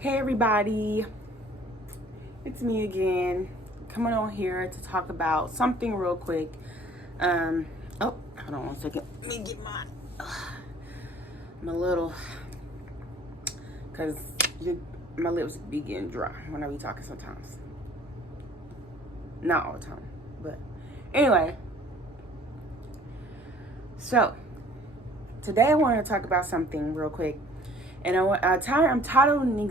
Hey everybody, it's me again, coming on here to talk about something real quick. Oh, hold on one second. Let me get my little, cause my lips be getting dry when I be talking sometimes. Not all the time, but anyway. So today I want to talk about something real quick. And I'm titling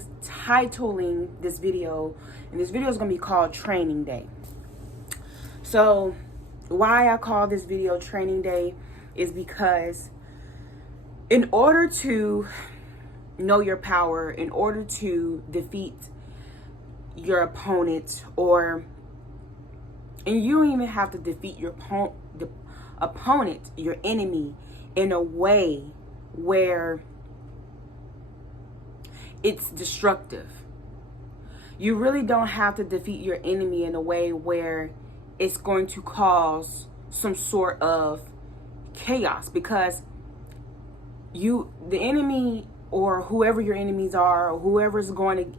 this video, and this video is going to be called Training Day. So why I call this video Training Day is because in order to know your power, in order to defeat your opponent, and you don't even have to defeat your opponent, your enemy, in a way where it's destructive. You really don't have to defeat your enemy in a way where it's going to cause some sort of chaos, because the enemy, or whoever your enemies are, or whoever's going to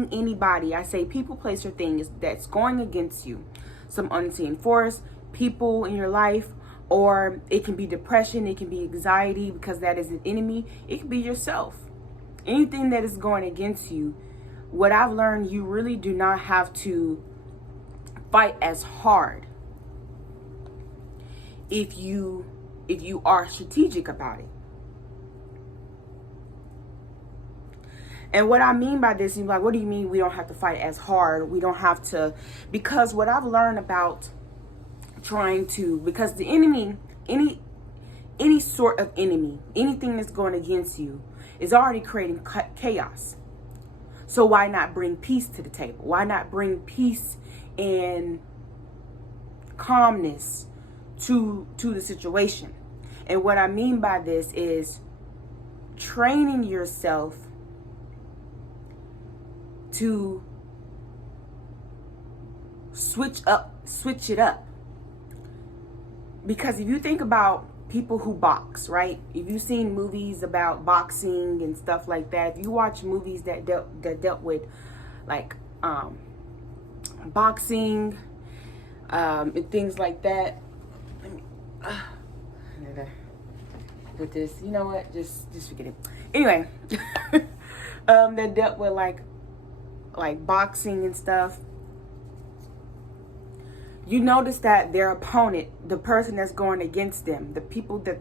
anybody, I say people, place, or thing that's going against you, some unseen force, people in your life, or it can be depression, it can be anxiety, because that is an enemy. It can be yourself. Anything that is going against you, what I've learned, you really do not have to fight as hard if you are strategic about it. And what I mean by this, you're like, what do you mean we don't have to fight as hard? We don't have to, because what I've learned about because the enemy, any sort of enemy, anything that's going against you is already creating chaos. So why not bring peace to the table? Why not bring peace and calmness to the situation? And what I mean by this is training yourself to switch it up. Because if you think about people who box, right? If you've seen movies about boxing and stuff like that, if you watch movies that dealt with like boxing and things like that, let me put this. You know what? Just forget it. Anyway, that dealt with like boxing and stuff. You notice that their opponent, the person that's going against them, the people that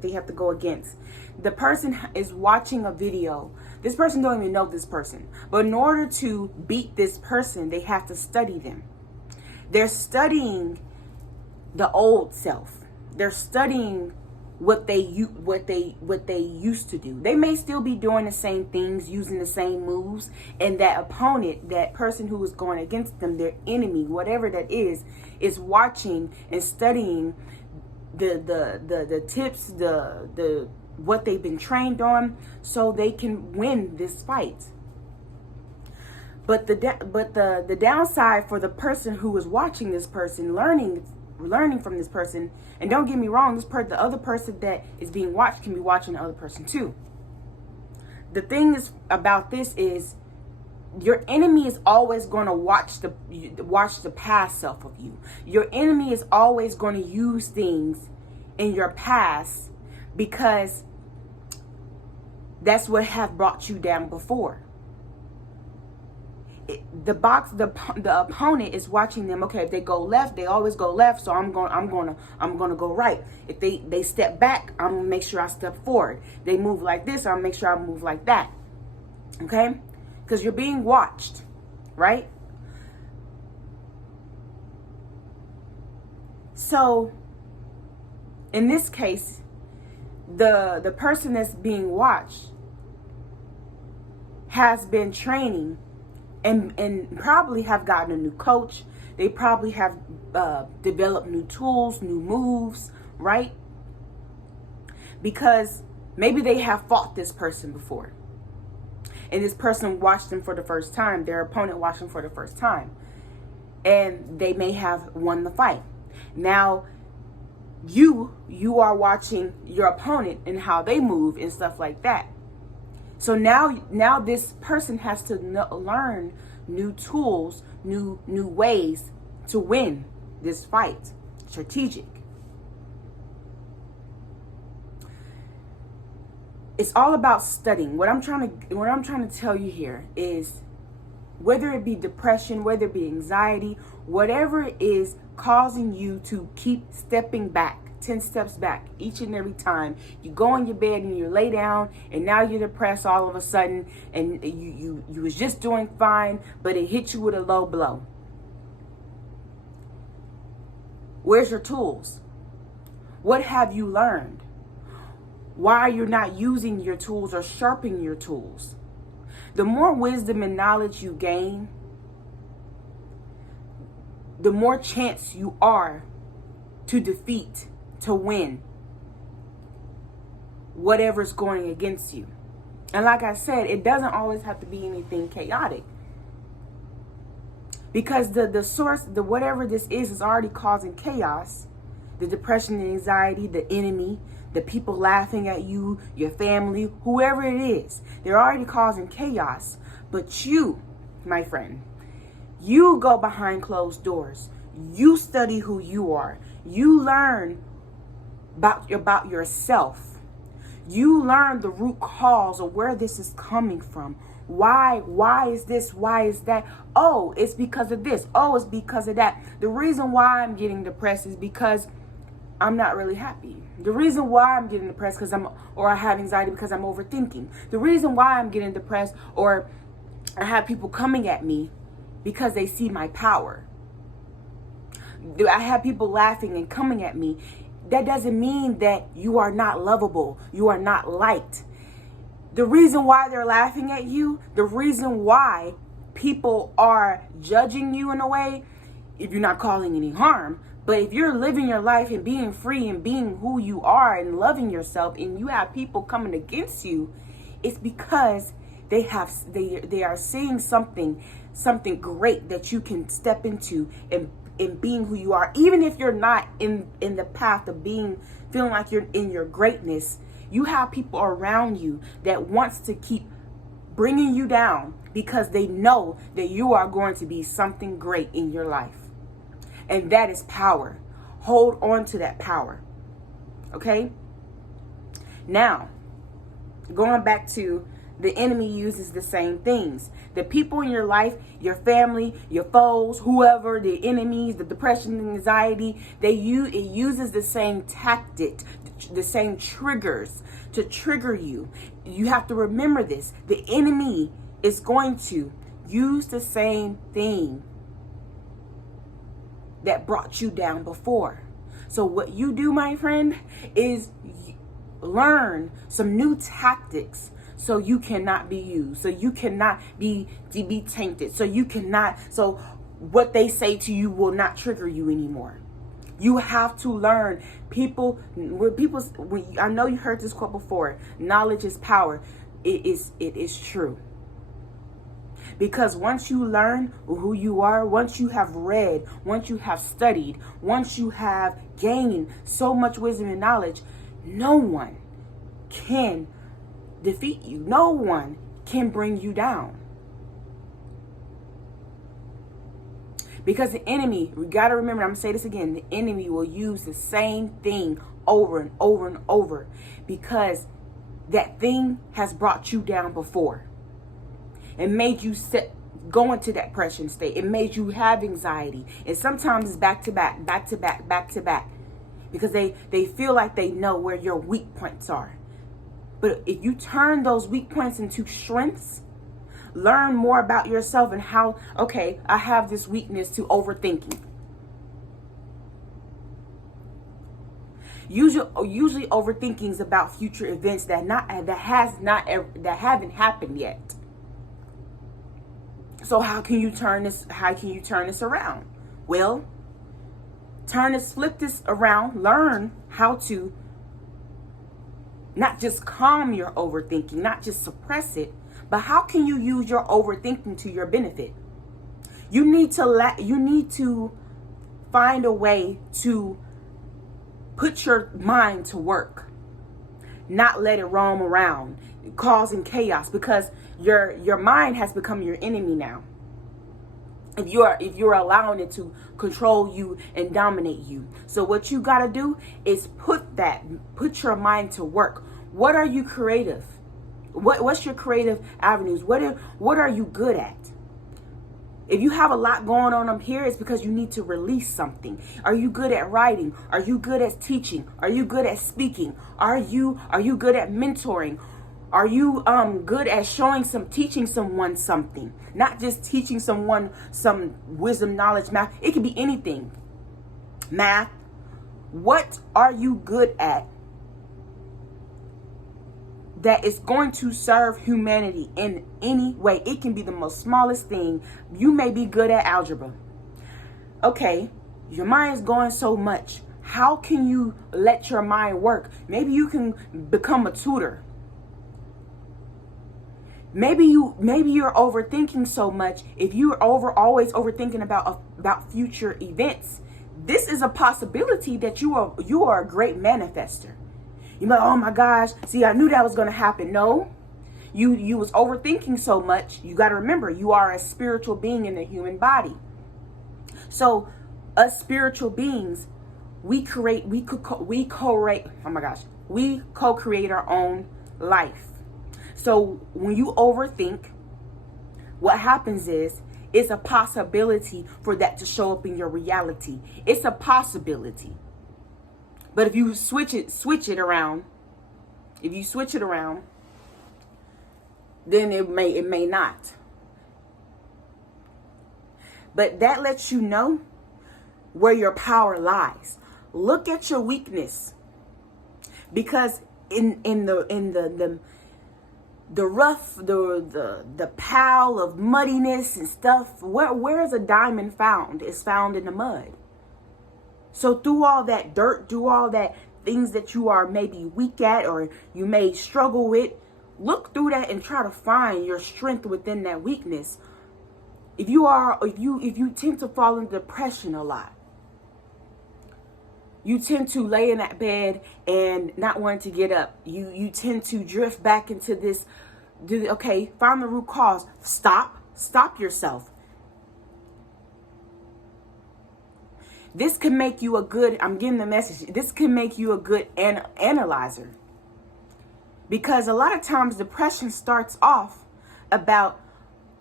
they have to go against, the person is watching a video. This person don't even know this person. But in order to beat this person, they have to study them. They're studying the old self. They're studying what they used to do. They may still be doing the same things, using the same moves, and that opponent, that person who is going against them, their enemy, whatever that is watching and studying the tips, the what they've been trained on, so they can win this fight. But the downside for the person who is watching this person, learning from this person, and don't get me wrong, the other person that is being watched can be watching the other person too. The thing is about this is your enemy is always going to watch the past self of you. Your enemy is always going to use things in your past, because that's what have brought you down before. The opponent is watching them. Okay, if they go left, they always go left, so I'm gonna go right. If they step back, I'm gonna make sure I step forward. They move like this, I'm gonna make sure I move like that. Okay, because you're being watched, right? So in this case, the person that's being watched has been training and probably have gotten a new coach. They probably have developed new tools, new moves, right? Because maybe they have fought this person before, and this person watched them for the first time. Their opponent watched them for the first time, and they may have won the fight. Now you are watching your opponent and how they move and stuff like that. So now this person has to learn new tools, new ways to win this fight. Strategic. It's all about studying. What I'm trying to tell you here is, whether it be depression, whether it be anxiety, whatever it is causing you to keep stepping back, 10 steps back each and every time you go in your bed and you lay down and now you're depressed all of a sudden, and you was just doing fine, but it hit you with a low blow. Where's your tools? What have you learned? Why are you not using your tools or sharpening your tools? The more wisdom and knowledge you gain, the more chance you are to defeat, to win whatever's going against you. And like I said, it doesn't always have to be anything chaotic. Because the source, the whatever this is already causing chaos. The depression, the anxiety, the enemy, the people laughing at you, your family, whoever it is, they're already causing chaos. But you, my friend, you go behind closed doors. You study who you are. You learn about yourself. You learn the root cause of where this is coming from. Why is this? Why is that? Oh, it's because of this. Oh, it's because of that. The reason why I'm getting depressed is because I'm not really happy. The reason why I'm getting depressed or I have anxiety because I'm overthinking. The reason why I'm getting depressed or I have people coming at me because they see my power. I have people laughing and coming at me. That doesn't mean that you are not lovable. You are not liked. The reason why they're laughing at you, the reason why people are judging you in a way, if you're not causing any harm, but if you're living your life and being free and being who you are and loving yourself, and you have people coming against you, it's because they are seeing something great that you can step into and being who you are. Even if you're not in the path of feeling like you're in your greatness, you have people around you that wants to keep bringing you down because they know that you are going to be something great in your life. And that is power. Hold on to that power. Okay? Now, going back to the enemy uses the same things. The people in your life, your family, your foes, whoever, the enemies, the depression, the anxiety, it uses the same tactic, the same triggers to trigger you. You have to remember this. The enemy is going to use the same thing that brought you down before. So what you do, my friend, is learn some new tactics so you cannot be used, so you cannot be tainted, so what they say to you will not trigger you anymore. You have to learn. I know you heard this quote before, knowledge is power. It is true. Because once you learn who you are, once you have read, once you have studied, once you have gained so much wisdom and knowledge, no one can defeat you. No one can bring you down. Because the enemy, we got to remember, I'm going to say this again, the enemy will use the same thing over and over and over because that thing has brought you down before. It made you go into that depression state. It made you have anxiety. And sometimes it's back to back, back to back, back to back. Because they feel like they know where your weak points are. But if you turn those weak points into strengths, learn more about yourself and how, okay, I have this weakness to overthinking. Usually overthinking is about future events that haven't happened yet. So how can you turn this around? Well, flip this around, learn how to not just calm your overthinking, not just suppress it, but how can you use your overthinking to your benefit? You need to find a way to put your mind to work, not let it roam around. causing chaos, because your mind has become your enemy now. If you're allowing it to control you and dominate you. So what you got to do is put your mind to work. What are you creative? What's your creative avenues? What are you good at? If you have a lot going on up here, it's because you need to release something. Are you good at writing? Are you good at teaching? Are you good at speaking? Are you good at mentoring? Are you good at teaching someone something? Not just teaching someone some wisdom, knowledge, math. It could be anything. Math. What are you good at that is going to serve humanity in any way? It can be the most smallest thing. You may be good at algebra. Okay, your mind is going so much. How can you let your mind work? Maybe you can become a tutor. Maybe you're overthinking so much. If you're always overthinking about future events, this is a possibility that you are a great manifester. You're like, oh my gosh, see, I knew that was going to happen. No, you was overthinking so much. You got to remember, you are a spiritual being in a human body. So us spiritual beings, we co-create our own life. So when you overthink, what happens is it's a possibility for that to show up in your reality. It's a possibility. But if you switch it around, then it may not. But that lets you know where your power lies. Look at your weakness. Because in the rough, the pile of muddiness and stuff, where is a diamond found? It's found in the mud. So through all that dirt, through all that things that you are maybe weak at or you may struggle with, look through that and try to find your strength within that weakness. If you tend to fall into depression a lot, you tend to lay in that bed and not wanting to get up. You tend to drift back into this. Find the root cause. Stop yourself. This can make you I'm getting the message. This can make you a good analyzer. Because a lot of times depression starts off about,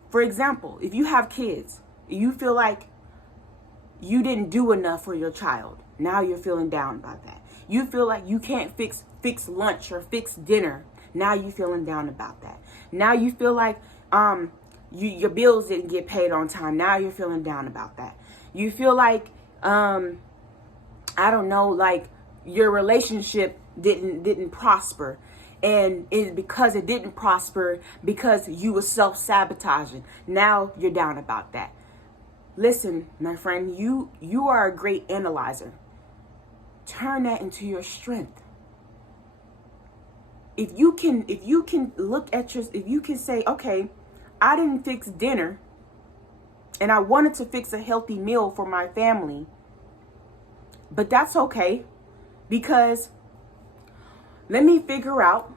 for example, if you have kids, you feel like you didn't do enough for your child. Now you're feeling down about that. You feel like you can't fix lunch or fix dinner. Now you're feeling down about that. Now you feel like your bills didn't get paid on time. Now you're feeling down about that. You feel like like your relationship didn't prosper. And it's because it didn't prosper because you were self-sabotaging. Now you're down about that. Listen, my friend, you are a great analyzer. Turn that into your strength. If you can say, okay, I didn't fix dinner and I wanted to fix a healthy meal for my family, but that's okay, because let me figure out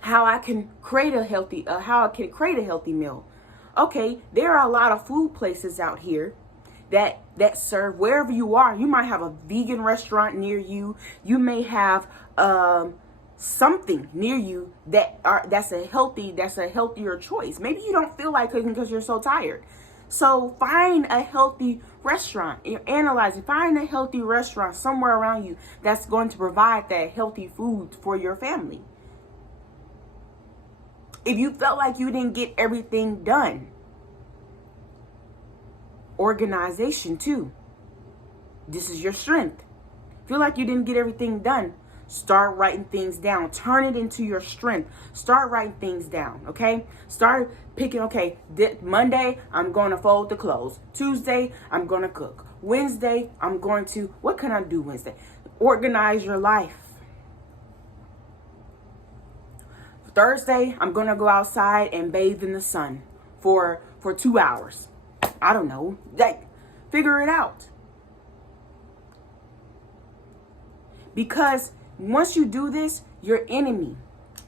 how I can create a healthy meal. Okay, there are a lot of food places out here that serve wherever you are. You might have a vegan restaurant near you. You may have something near you that's a healthier choice. Maybe you don't feel like cooking because you're so tired. So find a healthy restaurant. You're analyzing. Find a healthy restaurant somewhere around you that's going to provide that healthy food for your family. If you felt like you didn't get everything done, organization too. This is your strength. Feel like you didn't get everything done, start writing things down. Turn it into your strength. Start writing things down, okay? Start picking, okay, Monday, I'm going to fold the clothes. Tuesday, I'm going to cook. Wednesday, what can I do Wednesday? Organize your life. Thursday, I'm going to go outside and bathe in the sun for 2 hours. I don't know. Figure it out. Because once you do this, your enemy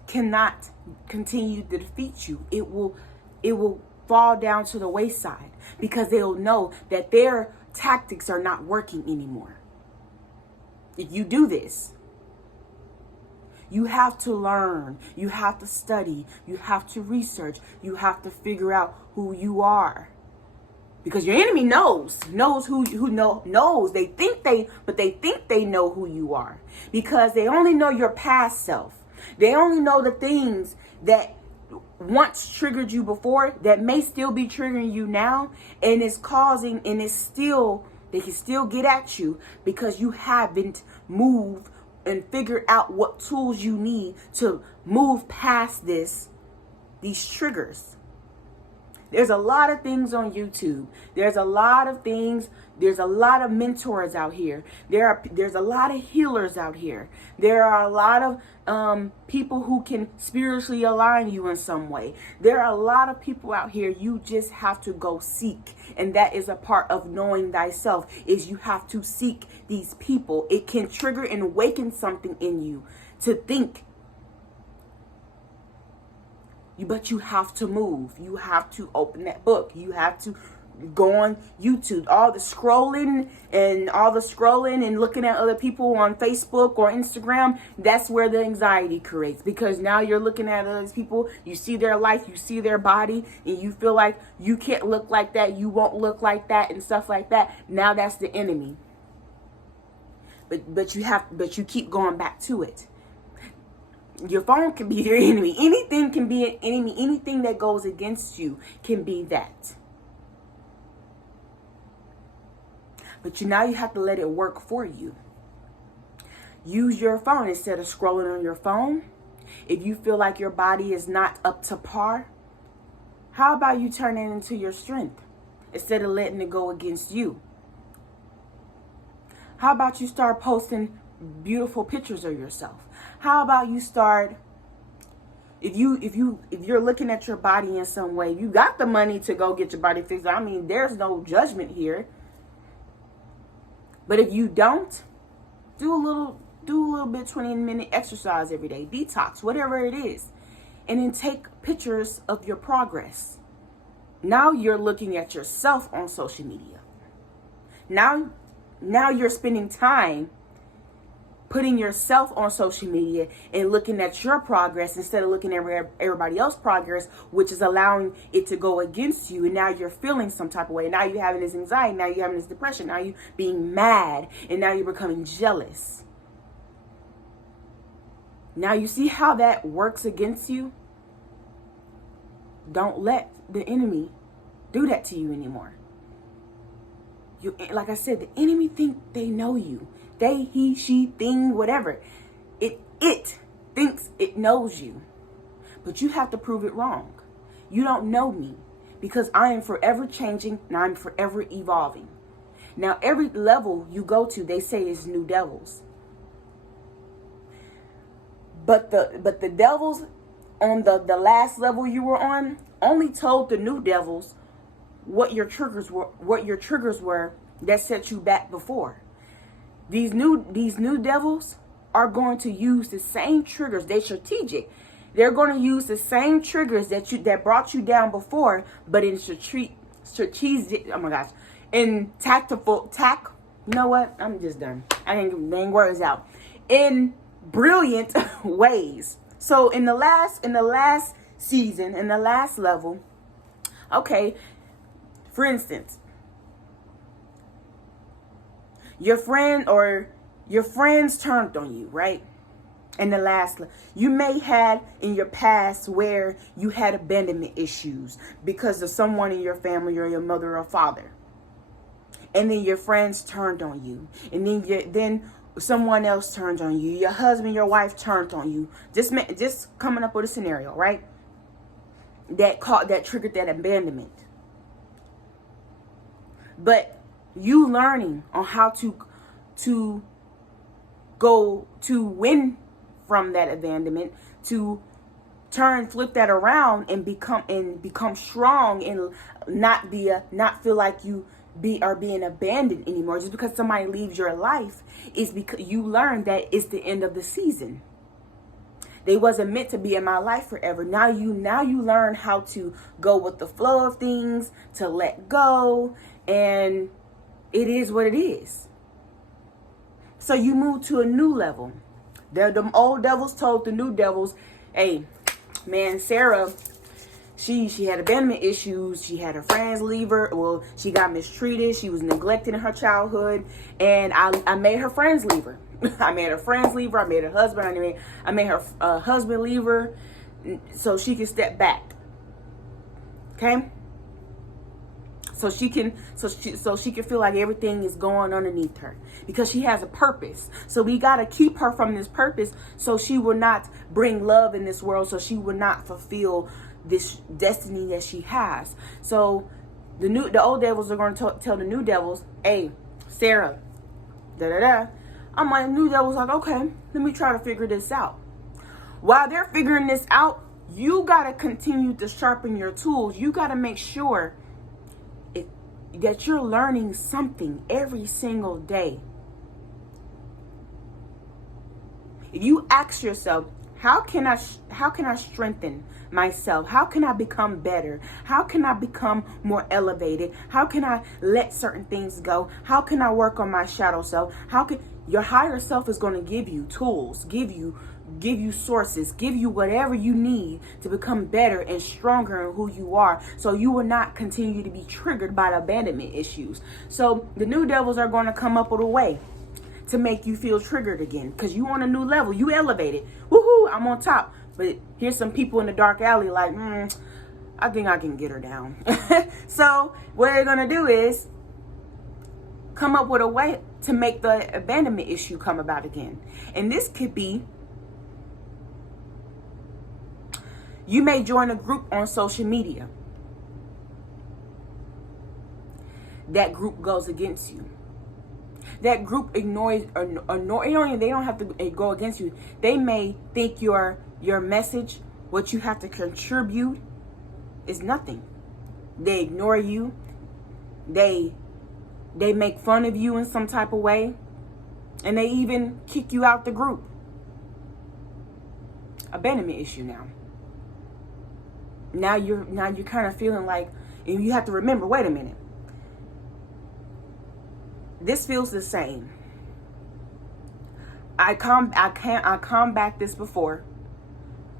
cannot continue to defeat you. It will fall down to the wayside because they'll know that their tactics are not working anymore. If you do this, you have to learn, you have to study, you have to research, you have to figure out who you are. Because your enemy knows who knows. They think they know who you are. Because they only know your past self. They only know the things that once triggered you before that may still be triggering you now, and it's causing, and it's still, they can still get at you because you haven't moved and figured out what tools you need to move past these triggers. There's a lot of things on YouTube. There's a lot of things. There's a lot of mentors out here. There's a lot of healers out here. There are a lot of people who can spiritually align you in some way. There are a lot of people out here. You just have to go seek. And that is a part of knowing thyself, is you have to seek these people. It can trigger and awaken something in you to think. But you have to move. You have to open that book. You have to go on YouTube. All the scrolling and looking at other people on Facebook or Instagram, that's where the anxiety creates. Because now you're looking at other people, you see their life, you see their body, and you feel like you can't look like that, you won't look like that, and stuff like that. Now that's the enemy. But you keep going back to it. Your phone can be your enemy. Anything can be an enemy. Anything that goes against you can be that. But now you have to let it work for you. Use your phone instead of scrolling on your phone. If you feel like your body is not up to par, how about you turn it into your strength instead of letting it go against you? How about you start posting beautiful pictures of yourself? How about you start, if you're looking at your body in some way, you got the money to go get your body fixed. I mean, there's no judgment here. But if you don't, do a little bit 20-minute exercise every day, detox, whatever it is, and then take pictures of your progress. Now you're looking at yourself on social media. Now you're spending time putting yourself on social media and looking at your progress instead of looking at everybody else's progress, which is allowing it to go against you. And now you're feeling some type of way. Now you're having this anxiety. Now you're having this depression. Now you're being mad. And now you're becoming jealous. Now you see how that works against you? Don't let the enemy do that to you anymore. Like I said, the enemy think they know you. They, he, she, thing, whatever. It thinks it knows you. But you have to prove it wrong. You don't know me because I am forever changing and I'm forever evolving. Now, every level you go to, they say is new devils. But the devils on the last level you were on only told the new devils what your triggers were that set you back before. These new devils are going to use the same triggers. They're strategic. They're going to use the same triggers that brought you down before, but in strategic. Oh my gosh, in tactful. You know what? I'm just done. I can't get dang words out. In brilliant ways. So in the last season, in the last level, okay. For instance, your friend or your friends turned on you, right? In the last, you may had in your past where you had abandonment issues because of someone in your family or your mother or father. And then your friends turned on you. And then someone else turned on you. Your husband, your wife turned on you. Just coming up with a scenario, right? That triggered that abandonment. But you learning on how to go to win from that abandonment, to flip that around and become strong and not feel like you are being abandoned anymore. Just because somebody leaves your life is because you learn that it's the end of the season. They wasn't meant to be in my life forever. Now you learn how to go with the flow of things, to let go, and it is what it is. So you move to a new level. Them old devils told the new devils, hey, man, Sarah, she had abandonment issues. She had her friends leave her. Well, she got mistreated. She was neglected in her childhood. And I made her friends leave her. I made her friends leave her. I made her husband. I made her husband leave her so she could step back. Okay? So she can feel like everything is going underneath her, because she has a purpose. So we got to keep her from this purpose, so she will not bring love in this world, so she will not fulfill this destiny that she has. So the old devils are going to tell the new devils, hey, Sarah, da-da-da. I'm like, new devil's like, okay, let me try to figure this out. While they're figuring this out, you got to continue to sharpen your tools. You got to make sure that you're learning something every single day. If you ask yourself, how can I strengthen myself? How can I become better? How can I become more elevated? How can I let certain things go? How can I work on my shadow self? Your higher self is going to give you tools, give you sources, give you whatever you need to become better and stronger in who you are, so you will not continue to be triggered by the abandonment issues. So the new devils are going to come up with a way to make you feel triggered again, because you on a new level, you elevated. Woohoo, I'm on top. But here's some people in the dark alley like, I think I can get her down. So what they're going to do is come up with a way to make the abandonment issue come about again. And this could be, you may join a group on social media. That group goes against you. That group ignores, they don't have to go against you. They may think your message, what you have to contribute, is nothing. They ignore you. They make fun of you in some type of way. And they even kick you out the group. Abandonment issue now. Now you're kind of feeling like, and you have to remember, wait a minute. This feels the same. I combat this before.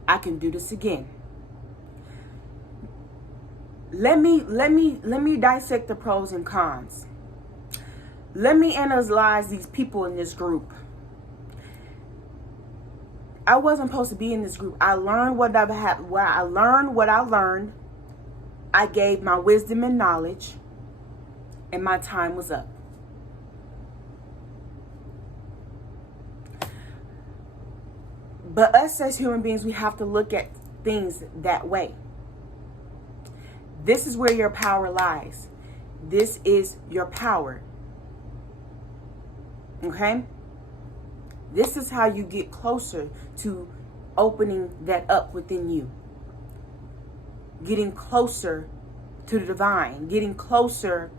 I can do this again. Let me dissect the pros and cons. Let me analyze these people in this group. I wasn't supposed to be in this group. I learned what I learned. I gave my wisdom and knowledge, and my time was up. But us as human beings, we have to look at things that way. This is where your power lies. This is your power. Okay? This is how you get closer to opening that up within you. Getting closer to the divine. Getting closer.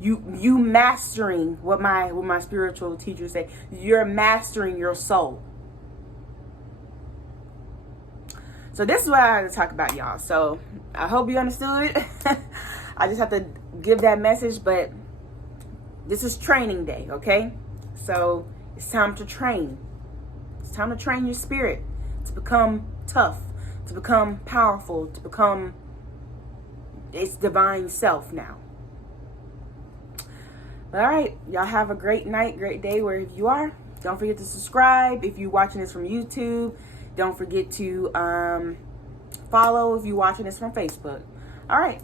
You mastering what my spiritual teachers say. You're mastering your soul. So this is what I had to talk about, y'all. So I hope you understood. I just have to give that message, but this is training day, okay? So it's time to train. It's time to train your spirit to become tough, to become powerful, to become its divine self now. All right, y'all have a great night, great day wherever you are. Don't forget to subscribe if you're watching this from YouTube. Don't forget to follow if you're watching this from Facebook. All right.